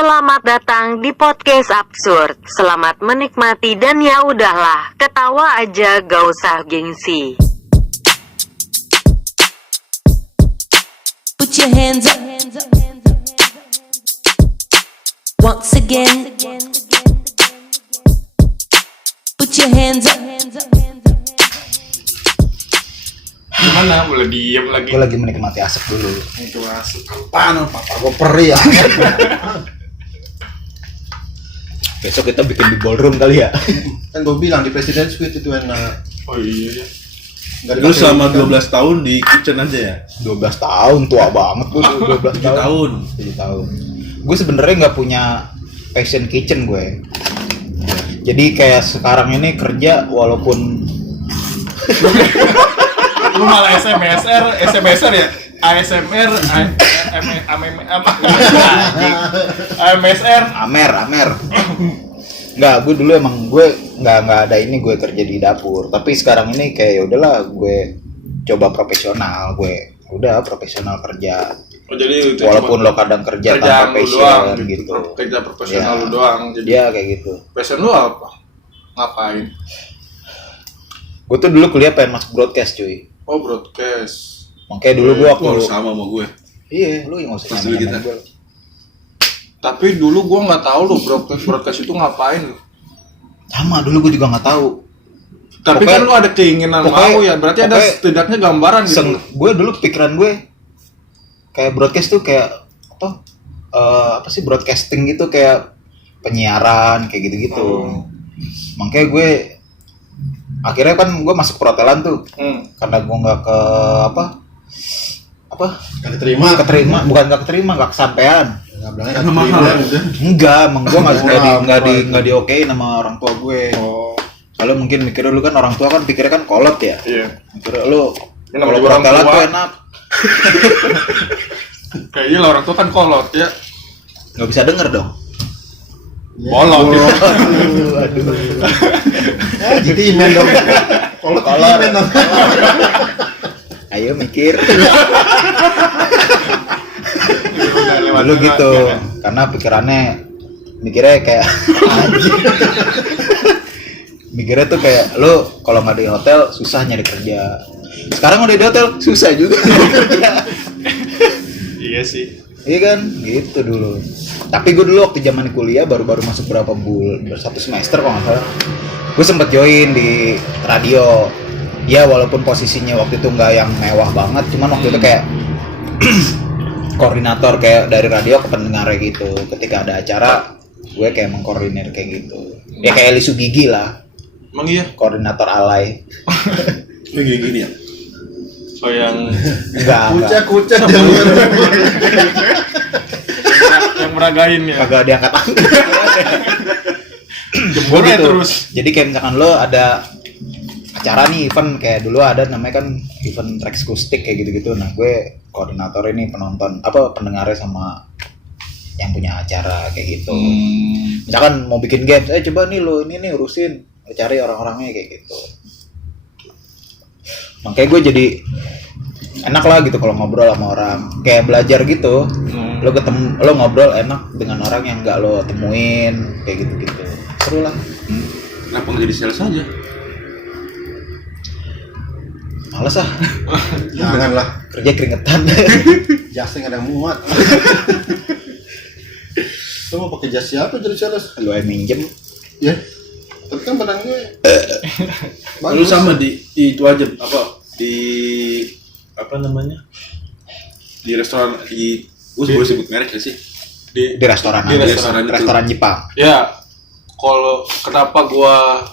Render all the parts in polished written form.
Selamat datang di podcast absurd. Selamat menikmati dan ya udahlah, ketawa aja gak usah gengsi. Put your hands up. Once again. Put your hands up. Gimana? Boleh diem lagi? Gue lagi menikmati asap dulu. Itu asik. Apaan? Papa gue perih ya. Besok kita bikin di ballroom kali ya. Kan gue bilang di Presiden Suite itu enak. Oh iya ya. Lu selama 12 tahun di kitchen aja ya? 12 tahun, tua banget gue. 12 tahun. 7 tahun. Gue sebenarnya nggak punya passion kitchen gue. Jadi kayak sekarang ini kerja walaupun Lu malah SMSR ya? ASMR, AMSR. Amer. Nggak, gue dulu emang gue nggak ada ini gue kerja di dapur. Tapi sekarang ini kayak ya udahlah gue coba profesional, gue udah profesional kerja. Oh jadi itu Walaupun lo kadang kerja tanpa passion gitu. Kerja profesional Ya. lu doang. Jadi Dia kayak gitu. passion lu apa? Ngapain? Gue tuh dulu kuliah pengen masuk broadcast cuy. Oh broadcast. Makanya dulu gue waktu sama sama gue. iya lu yang nggak usah Pas dulu nyamain kita. gue. Tapi dulu gua nggak tahu lo broadcast itu ngapain. Sama dulu gue juga nggak tahu. Tapi Pokoknya- kan lu ada keinginan pokoknya- mau ya. Berarti ada pokoknya- setidaknya gambaran gitu. Gue dulu pikiran gue kayak broadcast tuh kayak apa sih broadcasting gitu kayak penyiaran kayak gitu-gitu. Oh. Makanya gue akhirnya kan gue masuk perhotelan tuh karena gue nggak ke apa Gak diterima. nggak keterima nggak kesampean. Gak bilangnya kan mahal ya udah. Enggak, emang gue nggak diokein sama orang tua gue. Oh. Kalau mungkin mikirnya lu kan orang tua kan pikirnya kan kolot ya. Iya. Mikirnya lu Ini kalau namanya orang perhotelan tua. tuh enak. Kayaknya lah orang tua kan kolot ya. Nggak bisa denger dong. Bolot. Aduh. Jadi imen dong. Kalau imen dong. Ayo mikir. Udah lewat Dulu lewat, gitu. ya kan? Karena pikirannya mikirnya kayak anjing. Mikirnya tuh kayak lu kalau nggak di hotel susah nyari kerja. Sekarang udah di hotel susah juga nyari kerja. Iya sih. Iya kan, gitu dulu. Tapi gue dulu waktu zaman kuliah baru masuk berapa bulan, 1 semester kalau nggak salah. Gue sempet join di radio. Ya walaupun posisinya waktu itu nggak yang mewah banget, cuman waktu itu kayak koordinator kayak dari radio ke pendengar gitu. Ketika ada acara, gue kayak mengkoordinir kayak gitu. Ya kayak Lisu Gigi lah, Emang iya? koordinator alay. Kayak gini ya. Oh yang Enggak. Kucek yang meragain ya. Kagak diangkat-angkat. Jempol Gitu. terus. Jadi kayak misalkan lo ada acara nih event kayak dulu ada namanya kan event Rex Kustik kayak gitu-gitu. Nah, gue koordinator ini penonton pendengarnya sama yang punya acara kayak gitu. Misalkan mau bikin games, coba nih lo ini nih urusin, lo cari orang-orangnya kayak gitu. Makanya gue jadi enak lah gitu kalau ngobrol sama orang, kayak belajar gitu. Lo ngobrol enak dengan orang yang nggak lo temuin kayak gitu-gitu. Seru lah. Kenapa nggak jadi sales aja? Males ah, Janganlah. kerja keringetan. Jasnya nggak ada muat. Lu mau pakai jas siapa jadi sales? Lu yang minjem. Ya. Tapi kan badan gue. Lu sama di itu aja di apa namanya di restoran gue boleh sebut merek gak sih Di restoran Di aja. restoran itu. Restoran Jepang. Ya, kalau kenapa gua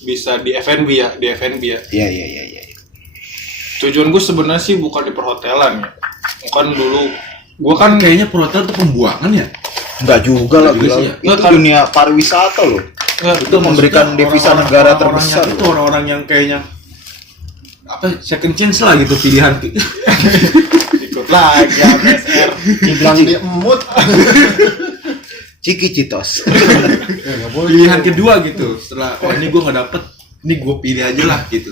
bisa di F&B ya, Iya. Tujuan gue sebenarnya sih bukan di perhotelan ya. Bukan dulu. Gua kan kayaknya perhotelan tuh pembuangan ya. Enggak juga lah, Juga gila. sih ya. Itu Nggak, dunia pariwisata loh. Itu memberikan Maksudnya devisa orang-orang- negara orang-orang terbesar. yang itu orang-orang yang kayaknya apa second chance lah gitu pilihan. ikut lagi ya BSR. Dibilang dia emut. Ciki Citos. Nggak boleh. Pilihan kedua gitu. Setelah ini gue nggak dapet, ini gue pilih aja lah gitu.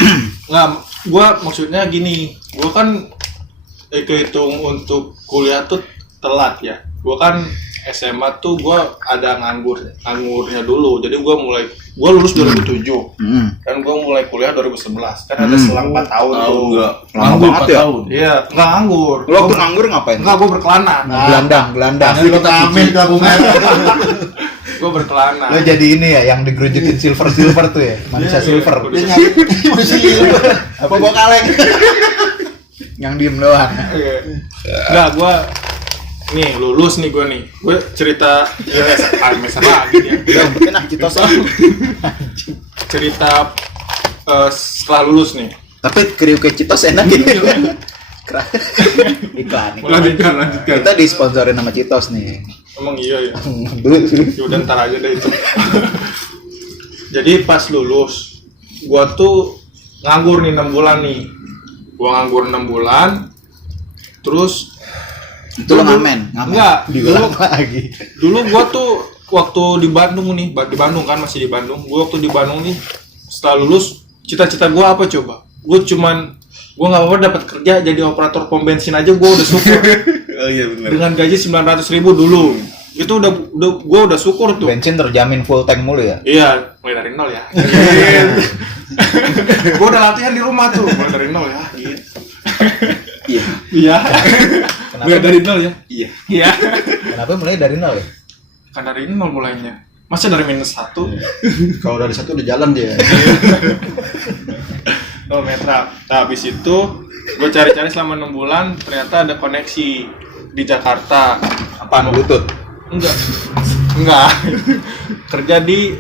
Nggak, gua maksudnya gini. Gua kan kehitung untuk kuliah tuh telat ya. Gua kan SMA tuh gue ada nganggurnya dulu. Jadi gue lulus 2007 dan gue mulai kuliah 2011. Kan ada selang 4 tahun tuh. Enggak. Lama Nganggur banget 4 ya? tahun. Iya, nggak nganggur. Lu waktu nganggur ngapain? Enggak, gue berkelana. Gelandang. Asli kita amin ke lampu merah. Gue berkelana. Lo jadi ini ya yang digerujukin silver tuh ya, manusia silver. Dia nyari Apa gua kaleng? Yang diem doang. Enggak, gue nih lulus nih gue nih. Gue cerita ya sama lagi ya. Udah umpetin ah Citos ah. Cerita setelah lulus nih. Tapi kriuk ke Citos enak gitu. Iklan. Lanjutkan. Kita disponsorin sama Citos nih. Emang iya ya. Dulu. Udah ntar aja deh itu. Jadi pas lulus, gua tuh nganggur nih 6 bulan nih. Gua nganggur 6 bulan. Terus Itu lo ngamen. Enggak, Diulang lagi. dulu gua tuh waktu di Bandung nih, di Bandung kan masih di Bandung. Gua waktu di Bandung nih setelah lulus, cita-cita gua apa coba? Gua nggak apa-apa dapat kerja jadi operator pom bensin aja gua udah syukur. Oh iya benar. Dengan gaji 900.000 dulu. Itu gua udah syukur tuh. Bensin terjamin full tank mulu ya. Iya, mulai dari nol ya. Gue udah latihan di rumah tuh, mulai dari nol ya. Gitu. Iya. Mulai dari nol ya? Iya. Iya. Kenapa mulai dari nol ya? Kan dari nol mulainya. Masa dari -1? Kalau dari 1 udah jalan dia. Oh, metra. Nah, habis itu gue cari-cari selama 6 bulan, ternyata ada koneksi di Jakarta. Apaan Bluetooth? Enggak. Kerja di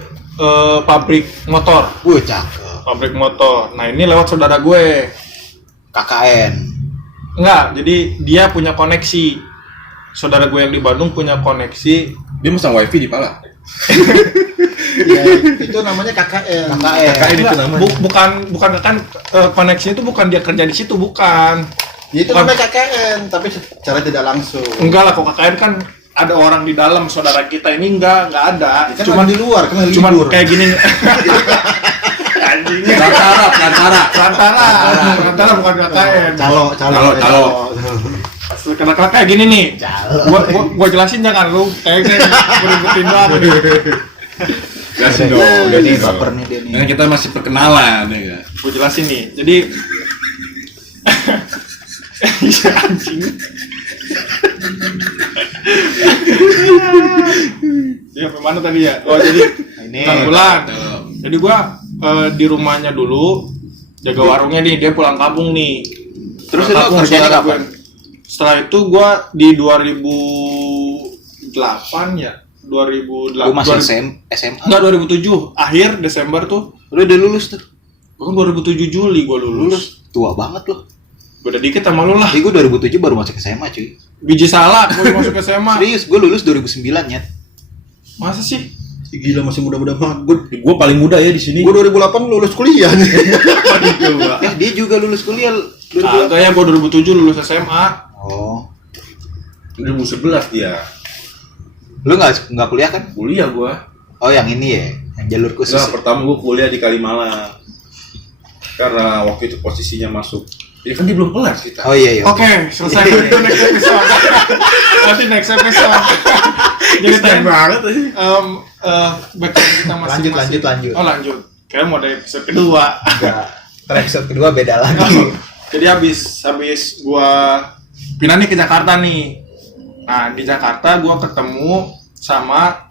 pabrik motor. Cakep. Pabrik motor. Nah, ini lewat saudara gue. KKN. Enggak, jadi dia punya koneksi. Saudara gue yang di Bandung punya koneksi. Dia masang wifi di pala. Ya, itu namanya KKN. KKN itu Enggak, namanya. bukan kan koneksinya itu bukan dia kerja di situ, bukan. Ya, itu namanya KKN, tapi secara tidak langsung. Enggak lah, kok KKN kan ada orang di dalam. Saudara kita ini enggak ada. Kan cuma di luar, kan lagi Cuman libur. kayak gini. Anjing. Perantara bukan KKN. Calo. Karena kayak gini nih. Gua jelasin jangan lu kayak beributin doang. Jelasin dong. Udah nih baper nih dia nih. Karena kita masih perkenalan ya kan. Gua jelasin nih. Jadi iya anjing. Dia sampai mana tadi ya? Oh, jadi Ini. bulan. Jadi gua di rumahnya dulu jaga warungnya nih, dia pulang kampung nih. Terus Pulang itu kampung, kerjanya saudara kapan? gue. Setelah itu gua di 2008 ya. 2008. Lu masih SMA. Enggak, 2007 akhir Desember tuh. Lu udah lulus tuh. Gua 2007 Juli gua lulus. Tua banget lo. Beda dikit sama lu lah. Gue 2007 baru masuk SMA cuy. Biji salak gua masuk SMA. Serius, gue lulus 2009 ya. Masa sih? Gila, masih muda-muda banget. Gue paling muda ya di sini. Gue 2008 lulus kuliah nih. Ya dia juga lulus kuliah 2008. Agak ya, gua 2007 lulus SMA. Oh. 2011 dia. Lu nggak kuliah kan? Kuliah gua. Oh yang ini ya, yang jalur khusus. Nah, pertama gua kuliah di Kalimalang. Karena waktu itu posisinya masuk. Ya kan dia belum kelar kita. Oh iya. Oke, selesai itu next episode. Nanti next episode. Jadi banget aja. back kita masih Lanjut. Oh lanjut. Kayaknya mau dari episode kedua. Enggak. Episode kedua beda lagi. Jadi habis gua pindah nih ke Jakarta nih. Nah di Jakarta gua ketemu sama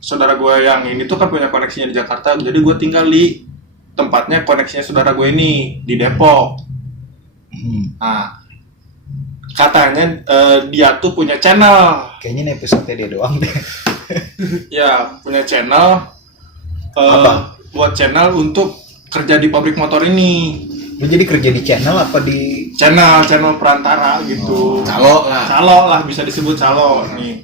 saudara gua yang ini tuh kan punya koneksinya di Jakarta. Jadi gua tinggal di tempatnya koneksinya saudara gue ini di Depok. Nah katanya dia tuh punya channel. Kayaknya ini episode dia doang deh. Ya punya channel. Apa? Buat channel untuk kerja di pabrik motor ini. Lu jadi kerja di channel apa di Channel perantara gitu. Calo lah. Bisa disebut calo nih.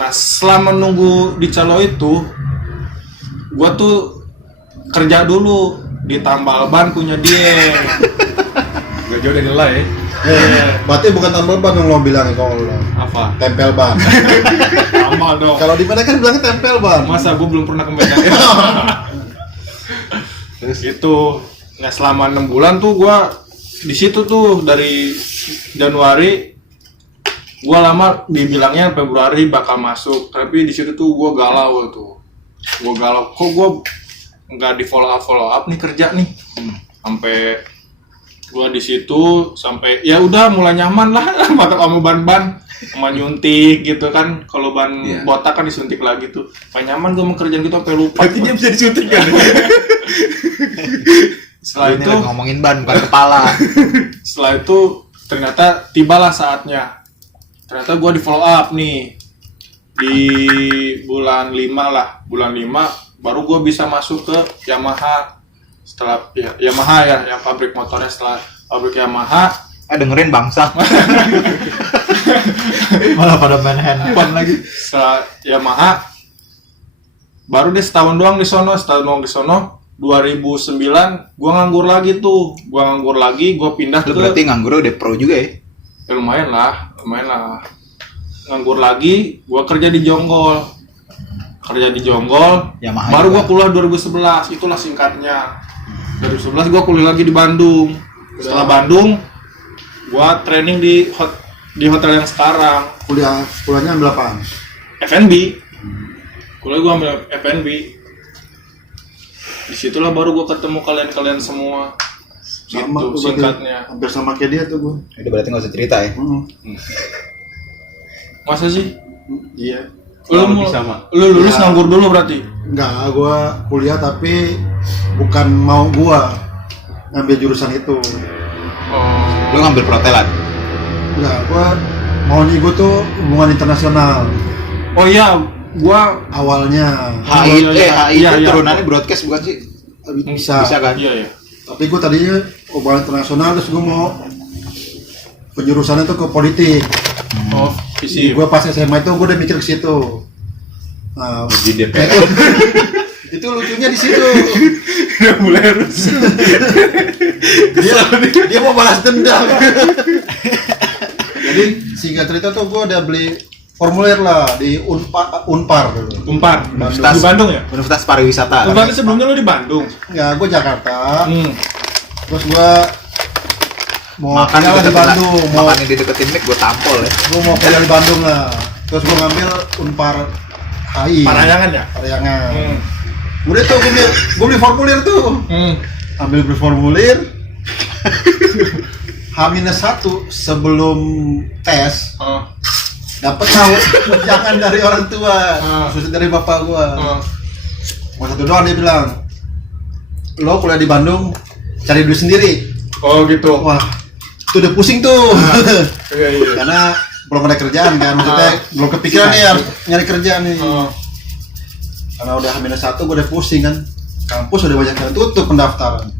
Nah selama menunggu di calo itu, gua tuh kerja dulu di tambal ban punya dia. Gak jauh dari nilai ya. Berarti bukan tambal ban yang lo bilang kalau lo. Apa? Tempel ban. Tambal dong. Kalau di mana kan bilangnya tempel ban. Masa gua belum pernah ke Medan. Terus itu, nah selama 6 bulan tuh gua di situ tuh dari Januari Gua lama dibilangnya Februari bakal masuk, tapi di situ tuh gua galau tuh. Gua galau, kok gua nggak di follow up nih kerja nih. Sampai gua di situ sampai ya udah mulai nyaman lah pakai sama ban sama nyuntik gitu kan. Kalau ban Iya. botak kan disuntik lagi tuh. Paling nyaman gua mau kerjaan gitu sampai lupa. Berarti dia bisa disuntik kan? Setelah Ini itu lagi ngomongin ban bukan kepala. setelah itu ternyata tibalah saatnya. Ternyata gue di follow up nih di bulan 5 lah, bulan 5 baru gue bisa masuk ke Yamaha. Setelah ya, Yamaha ya, yang pabrik motornya. Setelah pabrik Yamaha, Dengerin bangsa. Malah pada main handphone lagi. setelah Yamaha baru deh setahun doang di sono. 2009 gue nganggur lagi tuh. Gue pindah Lu ke berarti nganggur udah pro juga ya? ya lumayan lah. Nganggur lagi, gua kerja di Jonggol. Yamaha Baru juga. gua kuliah 2011, itulah singkatnya. 2011 gua kuliah lagi di Bandung. Setelah Bandung, gua training di hotel yang sekarang, Kuliahnya ambil apaan? F&B. Kuliah gua ambil F&B. Disitulah baru gua ketemu kalian semua. Sama Gitu tuh berarti. singkatnya. Hampir sama kayak dia tuh gue. Itu berarti nggak usah cerita ya? Masa sih? Iya. Lu sama. lu lulus Iya. nganggur dulu berarti? Enggak, gue kuliah tapi bukan mau gue ngambil jurusan itu. Oh. Lu ngambil perhotelan? Enggak, gue maunya gue tuh hubungan internasional Oh iya, gua awalnya. HI, HI iya, itu iya. turunannya broadcast bukan sih? Bisa. Bisa kan? iya. Tapi gue tadinya hubungan internasional, terus gue mau penjurusannya tuh ke politik. Oh, visi. Gue pas SMA itu gue udah mikir ke situ. Nah, Di DPR. itu lucunya di situ. Udah mulai rusuh. dia mau balas dendam. Jadi singkat cerita tuh gue udah beli formulir lah di Unpar dulu. Umpan. Universitas. Di Bandung ya? Universitas Pariwisata. Umpan itu sebelumnya lu di Bandung. Ya, gue Jakarta. Terus gue mau Makan kuliah lah di Bandung. Mau Makan yang dideketin mic gue tampol ya. gue mau kuliah di Bandung lah. Terus gue ngambil Unpar HI. Parayangan ya? Parayangan. Udah tuh gue beli formulir tuh. Ambil beli formulir. H-1 sebelum tes Oh. dapat tahu jangan dari orang tua, khususnya dari bapak gua. Mau satu doang dia bilang, lo kuliah di Bandung cari duit sendiri. Oh gitu. Wah, itu udah pusing tuh. Iya. Karena belum ada kerjaan kan, maksudnya belum kepikiran nih harus nyari kerjaan nih. Karena udah H-1 gua udah pusing kan. Kampus udah banyak yang tutup pendaftaran.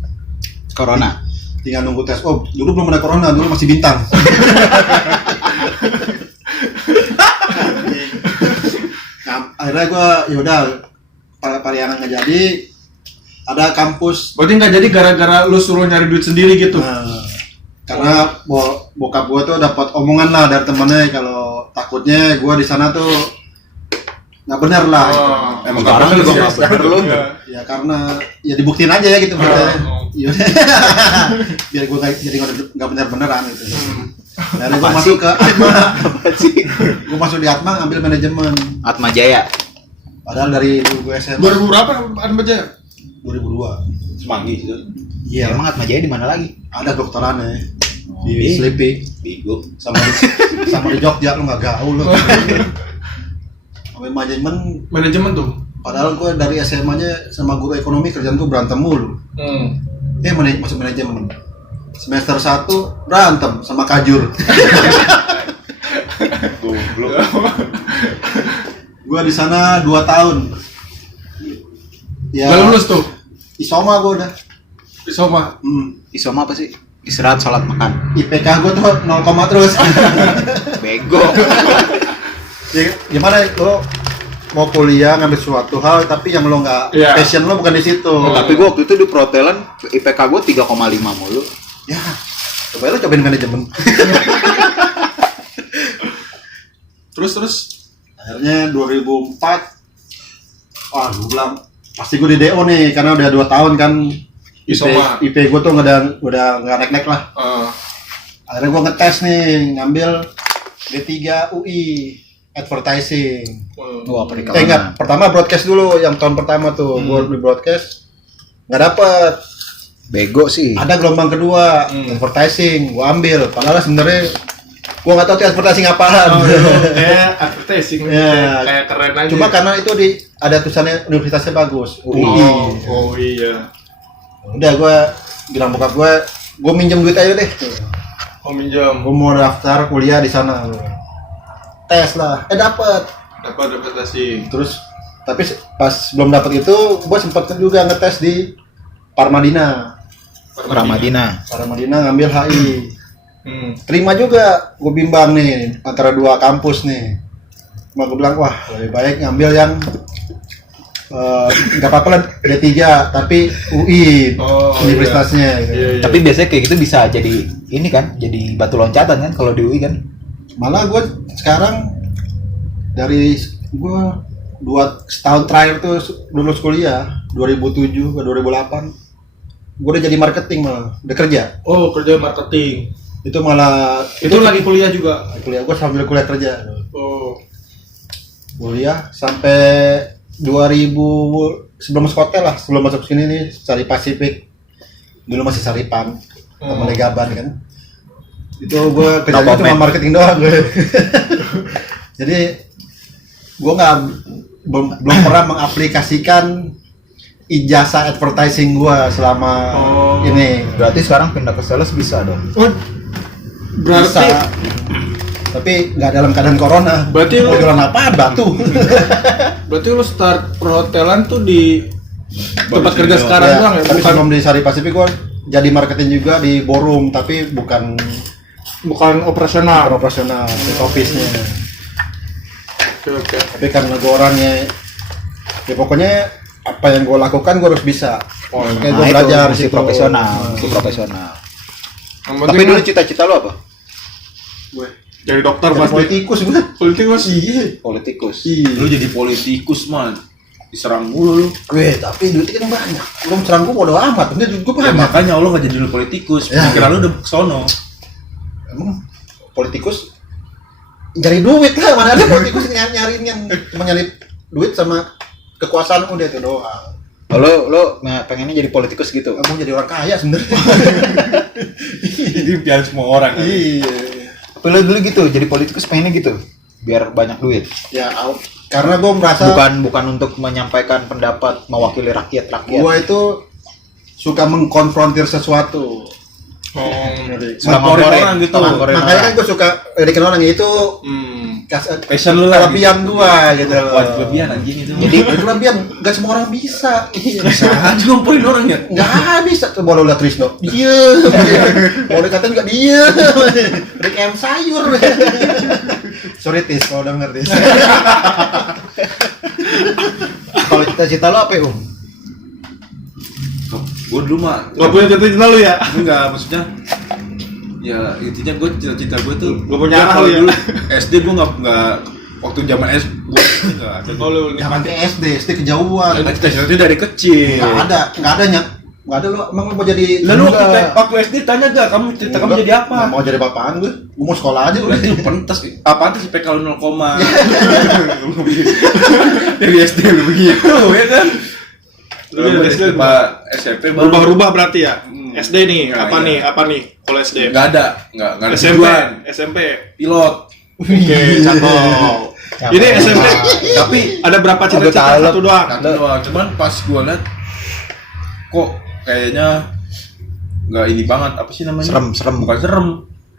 Corona. Tinggal nunggu tes. Oh, dulu belum ada corona, dulu masih bintang. Nah, akhirnya gue yaudah Pariangan nggak jadi, ada kampus. Berarti nggak jadi gara-gara lu suruh nyari duit sendiri gitu? Nah, karena bokap gue tuh dapat omongan lah dari temennya kalau takutnya gue di sana tuh nggak benar lah. Gitu. Emang Sekarang nggak juga bener nggak sih. bener lu. Iya. Ya karena ya dibuktiin aja ya gitu maksudnya. Iya. Biar gue jadi nggak benar-beneran gitu. Dari gue masuk ke Atma. Gue masuk di Atma ambil manajemen. Atma Jaya. Padahal dari dulu gue SMA 2000 berapa Anda baca? 2002. Semanggi itu. Iya, Emang Atma Jaya di mana lagi? ada dokterannya di iya. Sleepy Bigo. sama di Jogja lu nggak gaul lu. Sampai manajemen, Manajemen tuh. padahal gue dari SMA-nya sama guru ekonomi kerjaan gue berantem mulu. Masuk manajemen. Semester 1 berantem sama Kajur. Goblok. Gue di sana 2 tahun. Ya, Nggak lulus tuh. Isoma gue udah. Isoma. Isoma apa sih? Istirahat, sholat, makan. IPK gue tuh 0, terus. Bego. Ya, gimana lo mau kuliah ngambil suatu hal tapi yang lo nggak Iya. passion lo bukan di situ. Tapi gue waktu itu di perhotelan IPK gue 3,5 mulu. Ya, coba lo cobain manajemen. Terus. Akhirnya 2004, wah gue bilang pasti gue di DO nih karena udah 2 tahun kan. Isoma. IP gue tuh udah nggak naik lah. Akhirnya gue ngetes nih, ngambil D3 UI advertising. Wah, perikanan. Enggak, pertama broadcast dulu yang tahun pertama tuh gua beli broadcast nggak dapet. Bego sih. Ada gelombang kedua advertising, gua ambil. Padahal sebenarnya gua nggak tahu tuh advertising apaan. Kayak advertising Ya. kayak keren aja. Cuma karena itu ada tulisannya universitasnya bagus. UI. Oh iya. Udah gua bilang bokap gua minjem duit aja deh. Oh minjam. Gua mau daftar kuliah di sana. Tes lah, dapet. Dapat advertising. Terus tapi pas belum dapet itu gua sempet juga ngetes di Parmadina Ramadina. ngambil HI. Terima juga, gue bimbang nih antara dua kampus nih. Cuma gue bilang wah lebih baik ngambil yang nggak apa-apa lah D3 tapi UI universitasnya. Gitu. Iya. Tapi biasanya kayak gitu bisa jadi ini kan, jadi batu loncatan kan kalau di UI kan. Malah gue sekarang dari gue setahun terakhir tuh lulus kuliah 2007 ke 2008 gue udah jadi marketing malah udah kerja. Oh kerja marketing. Itu malah Itu lagi kuliah juga. kuliah gue sambil kuliah kerja. Oh. Kuliah sampai 2000 sebelum masuk hotel lah, sebelum masuk sini nih Sari Pasifik. Dulu masih Saripan, sama Legaban kan. Itu gue kerjanya cuma marketing doang gue. Jadi gue belum pernah mengaplikasikan ijazah advertising gue selama ini. Berarti sekarang pindah ke sales bisa dong. Oh. Bisa. Berarti Tapi nggak dalam keadaan corona. Berarti mau jualan apaan? Batu. berarti lu start perhotelan tuh di tempat kerja sekarang Ya, doang ya? tapi Bukan sebelum di Sari Pasifik gue jadi marketing juga di Borum, tapi bukan operasional. operasional, di office-nya. Oke. Tapi karena gue orangnya, ya pokoknya apa yang gue lakukan gue harus bisa. Kayak gue belajar di mesti situ. profesional, mesti profesional. Yang Tapi penting dulu cita-cita lu apa? gue jadi dokter Jadi pasti. politikus gue. Politikus. Politikus. Lu jadi politikus man, diserang mulu lu. Gue tapi duitnya kan banyak. Lu serang gue bodo amat, ini duit gue Ya banyak. makanya Allah nggak jadi lu politikus. Ya. Pikiran lu udah kesono. Emang politikus nyari duit lah, mana ada politikus nyariin yang cuma nyari duit sama kekuasaan udah itu doang. Lo pengennya jadi politikus gitu? Kamu jadi orang kaya sebenarnya. Ini biar semua orang. Iya. Tapi lo dulu gitu, jadi politikus pengennya gitu? Biar banyak duit? Ya, karena gue merasa Bukan untuk menyampaikan pendapat, mewakili rakyat. gue itu suka mengkonfrontir sesuatu. Suka ngomporin orang gitu. Makanya kan gue suka dikenal orang itu Passion lu lah. kelebihan gue gitu. Wah, kelebihan anjing itu. Jadi kelebihan nggak semua orang bisa. bisa aja ngomporin orang ya. Nggak bisa. Coba lo lihat Trisno. Dia. Mau dikatain nggak dia. Rick M sayur. Sorry Tis, kalau udah ngerti. kalau cita-cita lo apa ya, Gue dulu mah Gak punya cita-cita lu ya? enggak, maksudnya ya intinya gue cita-cita gue tuh Gak punya arah kalau lu ya? dulu SD gue nggak waktu zaman SD gue nggak ada. Kalau lu Jangan ke SD kejauhan. Cita-cita dari kecil. Nggak ada nggak ada lo. Emang lo mau jadi? Lalu Enggak. waktu SD tanya gak kamu cerita kamu jadi apa? Nggak mau jadi apaan gue. Gue mau sekolah aja gue. Itu pentas apaan sih IPK lu 0, dari SD lu begitu ya kan? Lu dari SD Pak SMP baru berubah-ubah berarti ya? SD nih, Nah, apa iya. nih? Apa nih? Kalau SD? nggak ada SMP, tujuan. SMP. Pilot. Oke, cakep. Ini SMP, Tapi ada berapa Aku cita-cita? tahu. Satu doang. satu doang. Cuman pas gua liat kok kayaknya nggak ini banget, apa sih namanya? Serem. Bukan serem,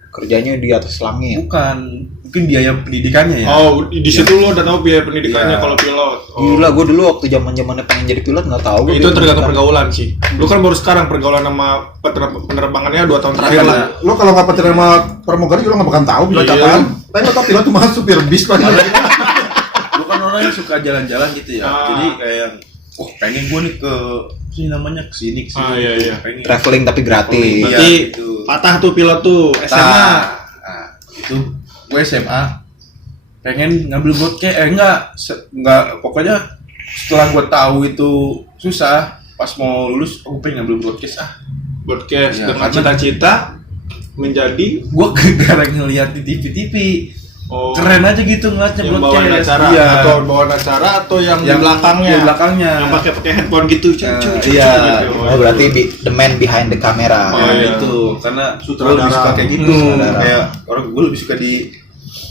kerjanya di atas langit? bukan. Mungkin biaya pendidikannya ya. Oh, di situ lu udah tahu biaya pendidikannya Iya. kalau pilot. Oh. Gila, gue dulu waktu zamannya pengen jadi pilot nggak tahu. Itu tergantung pergaulan sih. Lu kan baru sekarang pergaulan sama penerbangannya 2 tahun terakhir lah. Lo kalau nggak pacaran sama pramugari lo nggak bakal tahu pilot Iya. apaan. Tapi lo tau pilot tuh masuk supir bis pak. Lu kan orang yang suka jalan-jalan gitu ya. Ah. Jadi kayak pengen gua nih ke sini namanya ke sini. Ah, iya. Pengen. Traveling tapi gratis. Iya, Berarti gitu. patah tuh pilot tuh SMA. Nah, itu gue SMA pengen ngambil broadcast enggak pokoknya setelah gue tahu itu susah pas mau lulus aku pengen ngambil broadcast Broadcast Ya, dengan karena- cita-cita menjadi gue gara ngeliat di TV Oh. Keren aja gitu ngeliatnya Yang bawain broadcast. acara Iya. atau bawain acara atau yang di belakangnya. Yang belakangnya. Yang pakai headphone gitu. Iya. Oh berarti the man behind the camera. Oh, iya. Itu karena Sutradara. gue lebih suka kayak gitu. Sutradara. Kayak orang gue lebih suka di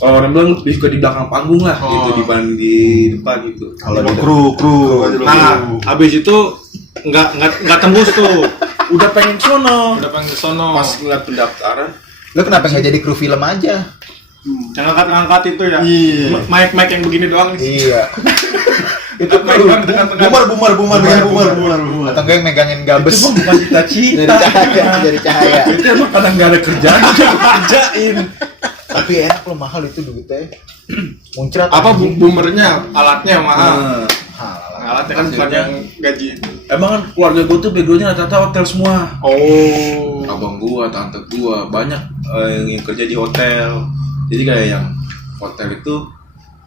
kalau orang bilang lebih suka di belakang panggung lah gitu dibanding di depan gitu. Kalau Kalau di kru. Nah, habis itu nggak tembus tuh. Udah pengen sono. Udah pengen ke sono. Pas ngeliat pendaftaran, lu kenapa nggak jadi kru film aja? Yang ngangkat itu ya. Iya. Mic yang begini doang nih. Iya. Itu mic doang dengan Bumar. Atau gue yang megangin gabes. itu mah bukan cita-cita. Dari cahaya. Itu emang kadang nggak ada kerjaan, cuma kerjain. Tapi enak loh, mahal itu duitnya. Muncrat. Apa boomernya, alatnya mahal. Nah, Alatnya kan bukan yang gaji. emang kan keluarga gue tuh backgroundnya rata-rata hotel semua. Oh. Abang gua, tante gua banyak yang kerja di hotel. Jadi kayak yang hotel itu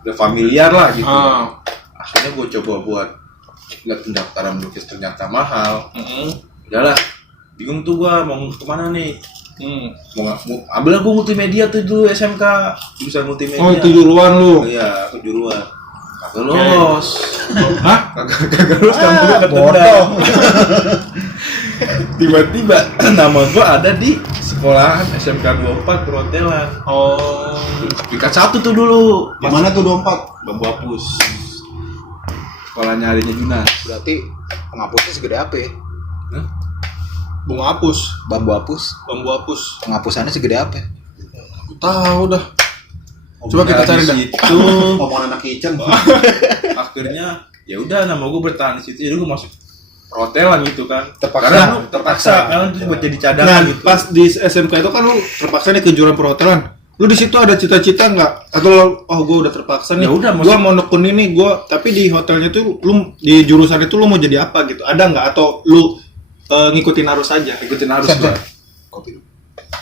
udah familiar lah gitu. Akhirnya gua coba buat lihat pendaftaran broadcast ternyata mahal. Udahlah, bingung tuh gua mau kemana nih. Mau ambil gua multimedia tuh dulu SMK, jurusan multimedia. Oh, kejuruan lu. Iya, kejuruan. Kagak lolos. Hah? Kagak lolos kan gua ketendang. Tiba-tiba nama gua ada di sekolahan SMK 24 perhotelan. Oh. Tingkat 1 tuh dulu. Di mana tuh 24? Bambu Hapus. Sekolahnya adanya Junas. Berarti penghapusnya segede apa ya? Hah? Bunga hapus, Bambu hapus. bambu hapus. Penghapusannya segede apa? Aku tahu dah. Coba kita cari dah. Itu Omongan anak kitchen. akhirnya ya udah nama gua bertahan di situ. Jadi gua masuk perhotelan gitu kan. Terpaksa. Karena terpaksa karena itu buat jadi cadangan Nah, gitu. pas di SMK itu kan lu terpaksa nih kejuruan perhotelan. Lu di situ ada cita-cita nggak? Atau gue udah terpaksa nih. Ya udah, Gue mau nekunin nih tapi di hotelnya tuh lu di jurusan itu lu mau jadi apa gitu? Ada nggak? Atau lu ngikutin arus aja? Ikutin arus gua.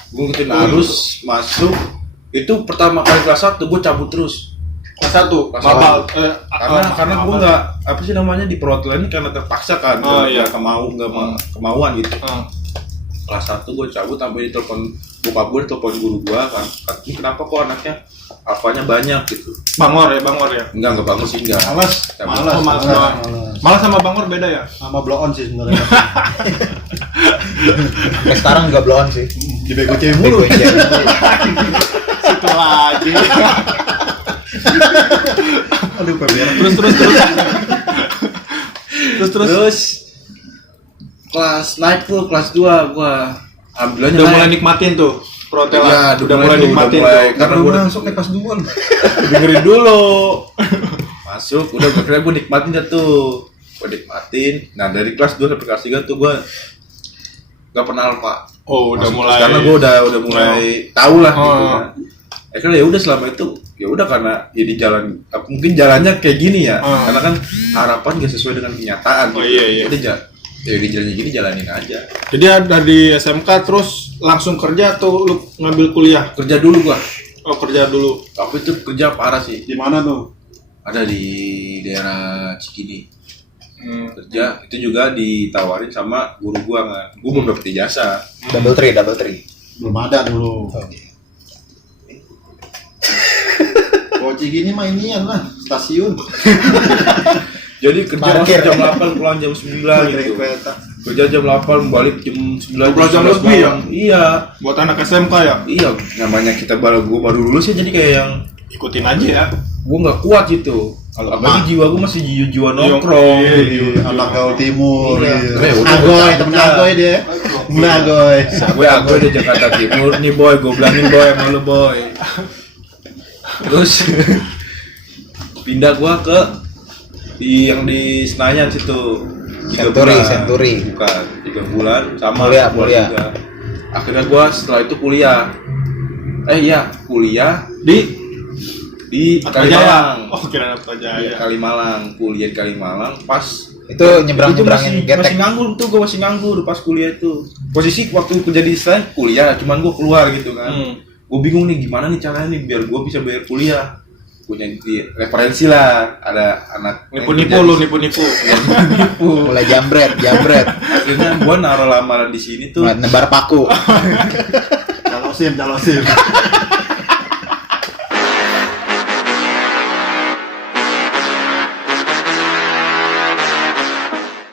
Gua ngikutin arus masuk. Itu pertama kali kelas 1 gua cabut terus. Kelas 1, Kelas mabal. Karena gua nggak apa sih namanya di perhotelan ini karena terpaksa kan. Oh, iya. Kemauan gitu. Kelas 1 gue cabut sampai ditelepon bokap gue, ditelepon guru gue kan, ini kenapa kok anaknya alfanya banyak gitu. Bangor ya. Enggak banget sih, enggak. Malas. Oh, malah sama Bangor beda ya? Sama blow on sih sebenarnya. Sampai sekarang nggak blow on sih. Di bego cewek mulu. Situ lagi. Aduh, Pak. Terus Kelas naik tuh kelas 2 gua alhamdulillah udah mulai nikmatin tuh perhotelan. Iya, udah mulai nikmatin tuh. karena gua udah masuk ke kelas 2. dengerin dulu. Masuk, udah akhirnya gua nikmatin dah tuh. Gua nikmatin. Nah, dari kelas 2 sampai kelas 3 tuh gua enggak pernah lupa. Oh, udah Masuk mulai. karena gua udah mulai tahu lah gitu Oh. kan. Akhirnya ya udah selama itu ya udah karena ya di jalan mungkin jalannya kayak gini ya. Oh. Karena kan harapan gak sesuai dengan kenyataan. Oh, iya. Udah ya di jalannya gini jalanin aja. Jadi ada di SMK terus langsung kerja atau lu ngambil kuliah? Kerja dulu gua. Oh, kerja dulu. Tapi itu kerja parah sih. Di mana tuh? Ada di daerah Cikini. Kerja itu juga ditawarin sama guru gua kan. Gua belum dapet ijazah. Double tree. Belum ada dulu. Oh, Cigini mah inian lah, stasiun. Jadi kerja Parkir. masuk jam 8 pulang jam 9 gitu. Kerja jam 8 balik jam 9 12 jam lebih ya? Iya. Buat anak SMK ya? Iya, namanya kita gua baru lulus ya jadi kayak yang Ikutin aja ya. gua nggak kuat gitu. Apalagi jiwa gua masih jiwa nongkrong. Anak gaul timur. Iya. Iya. Udah, Agoy, cabut temen dah. Agoy dia. Temen Agoy. Gue di Jakarta Timur nih boy, gue bilangin boy sama lu boy. Terus pindah gua ke yang di Senayan situ. 3 bulan. Century. Bukan, 3 bulan sama Kuliah. juga. Akhirnya gua setelah itu kuliah. Kuliah di Kalimalang. Oh, kira Atmajaya. Kalimalang, kuliah di Kalimalang pas Itu nyebrangin masih getek. nganggur tuh, gue masih nganggur pas kuliah itu. Posisi waktu kerja di Senayan kuliah, cuman gue keluar gitu kan. Gue bingung nih gimana nih caranya nih biar gue bisa bayar kuliah. Punya referensi lah, ada anak Nipu-nipu. Mulai jambret. Akhirnya gue naruh lamaran di sini tuh. Mulai nebar paku. Calosim.